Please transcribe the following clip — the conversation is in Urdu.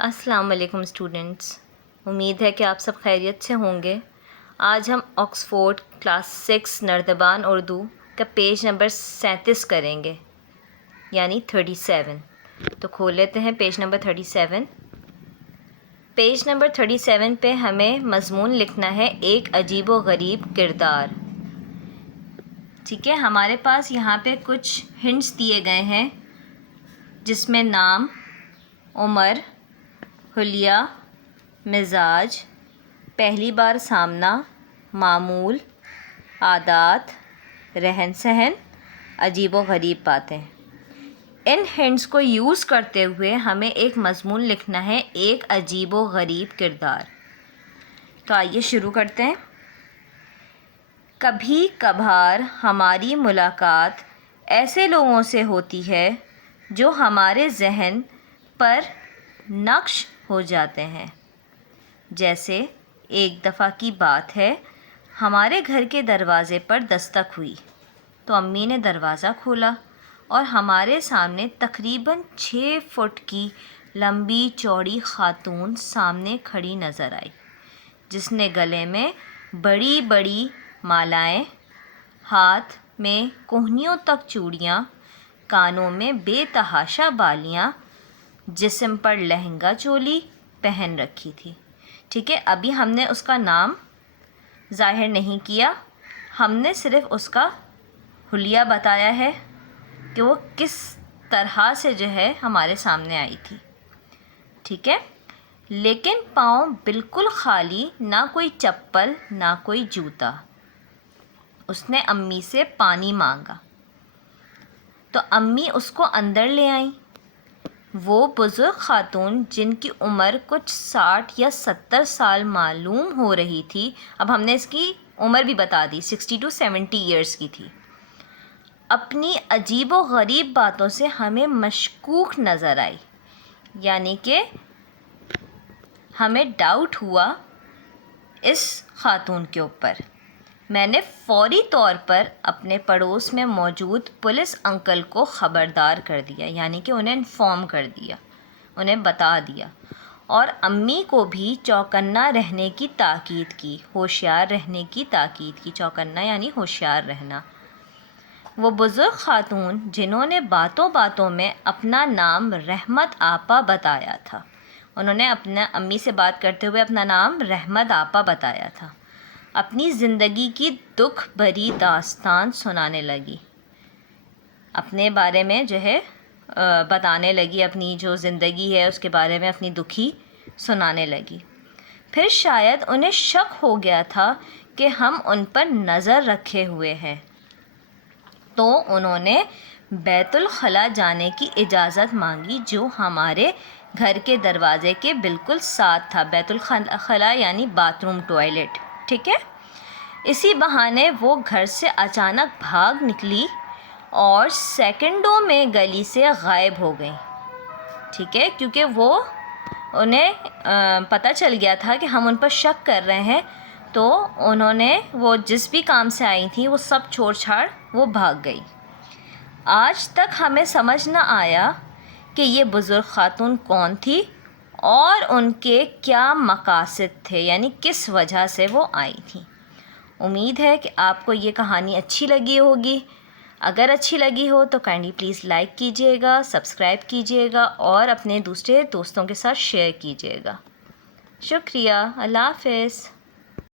السلام علیکم اسٹوڈنٹس، امید ہے کہ آپ سب خیریت سے ہوں گے۔ آج ہم آکسفورڈ کلاس 6 نردبان اردو کا پیج نمبر 37 کریں گے، یعنی 37۔ تو کھول لیتے ہیں پیج نمبر 37۔ پیج نمبر 37 پہ ہمیں مضمون لکھنا ہے ایک عجیب و غریب کردار۔ ٹھیک ہے، ہمارے پاس یہاں پہ کچھ ہنٹس دیے گئے ہیں، جس میں نام، عمر، حلیہ، مزاج، پہلی بار سامنا، معمول، عادات، رہن سہن، عجیب و غریب باتیں۔ ان ہنٹس کو یوز کرتے ہوئے ہمیں ایک مضمون لکھنا ہے ایک عجیب و غریب کردار۔ تو آئیے شروع کرتے ہیں۔ کبھی کبھار ہماری ملاقات ایسے لوگوں سے ہوتی ہے جو ہمارے ذہن پر نقش ہو جاتے ہیں۔ جیسے ایک دفعہ کی بات ہے، ہمارے گھر کے دروازے پر دستک ہوئی تو امی نے دروازہ کھولا اور ہمارے سامنے تقریباً 6 فٹ کی لمبی چوڑی خاتون سامنے کھڑی نظر آئی، جس نے گلے میں بڑی بڑی مالائیں، ہاتھ میں کہنیوں تک چوڑیاں، کانوں میں بے تحاشا بالیاں، جسم پر لہنگا چولی پہن رکھی تھی۔ ٹھیک ہے، ابھی ہم نے اس کا نام ظاہر نہیں کیا، ہم نے صرف اس کا حلیہ بتایا ہے کہ وہ کس طرح سے ہمارے سامنے آئی تھی۔ ٹھیک ہے، لیکن پاؤں بالکل خالی، نہ کوئی چپل نہ کوئی جوتا۔ اس نے امی سے پانی مانگا تو امی اس کو اندر لے آئیں۔ وہ بزرگ خاتون، جن کی عمر کچھ 60 یا 70 سال معلوم ہو رہی تھی، اب ہم نے اس کی عمر بھی بتا دی، 60 to 70 ایئرس کی تھی، اپنی عجیب و غریب باتوں سے ہمیں مشکوک نظر آئی، یعنی کہ ہمیں ڈاؤٹ ہوا اس خاتون کے اوپر۔ میں نے فوری طور پر اپنے پڑوس میں موجود پولیس انکل کو خبردار کر دیا، یعنی کہ انہیں انفارم کر دیا، انہیں بتا دیا، اور امی کو بھی چوکنا رہنے کی تاکید کی، ہوشیار رہنے کی تاکید کی۔ چوکنا یعنی ہوشیار رہنا۔ وہ بزرگ خاتون جنہوں نے باتوں باتوں میں اپنا نام رحمت آپا بتایا تھا، انہوں نے اپنا امی سے بات کرتے ہوئے اپنا نام رحمت آپا بتایا تھا، اپنی زندگی کی دکھ بھری داستان سنانے لگی، اپنے بارے میں بتانے لگی، اپنی جو زندگی ہے اس کے بارے میں اپنی دکھی سنانے لگی۔ پھر شاید انہیں شک ہو گیا تھا کہ ہم ان پر نظر رکھے ہوئے ہیں، تو انہوں نے بیت الخلاء جانے کی اجازت مانگی، جو ہمارے گھر کے دروازے کے بالکل ساتھ تھا۔ بیت الخلاء یعنی باتھ روم، ٹوائلٹ۔ ٹھیک ہے، اسی بہانے وہ گھر سے اچانک بھاگ نکلی اور سیکنڈوں میں گلی سے غائب ہو گئی۔ ٹھیک ہے، کیونکہ انہیں پتہ چل گیا تھا کہ ہم ان پر شک کر رہے ہیں، تو انہوں نے وہ جس بھی کام سے آئی تھیں وہ سب چھوڑ چھاڑ وہ بھاگ گئی۔ آج تک ہمیں سمجھ نہ آیا کہ یہ بزرگ خاتون کون تھی اور ان کے کیا مقاصد تھے، یعنی کس وجہ سے وہ آئی تھیں۔ امید ہے کہ آپ کو یہ کہانی اچھی لگی ہوگی۔ اگر اچھی لگی ہو تو کائنڈلی پلیز لائک کیجیے گا، سبسکرائب کیجیے گا اور اپنے دوسرے دوستوں کے ساتھ شیئر کیجیے گا۔ شکریہ، اللہ حافظ۔